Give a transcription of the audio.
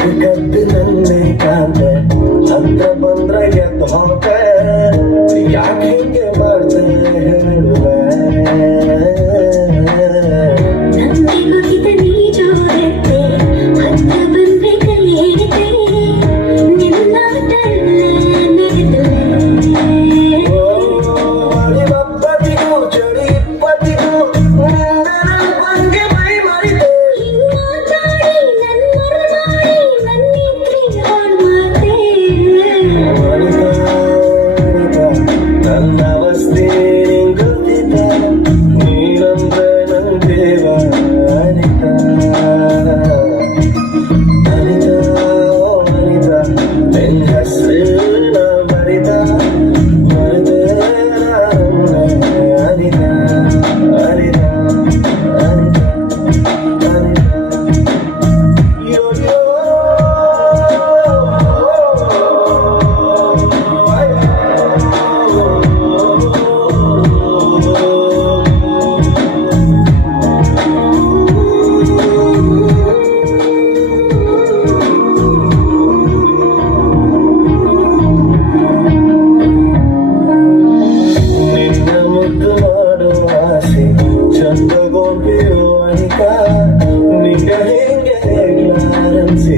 ಕಟ್ಟಿ ನನ್ನ ಚಂದ್ರ ಬಂದ್ರೆ ಎದ್ದು ಹೋಗ ಯಾಕೆ Ni te declaran si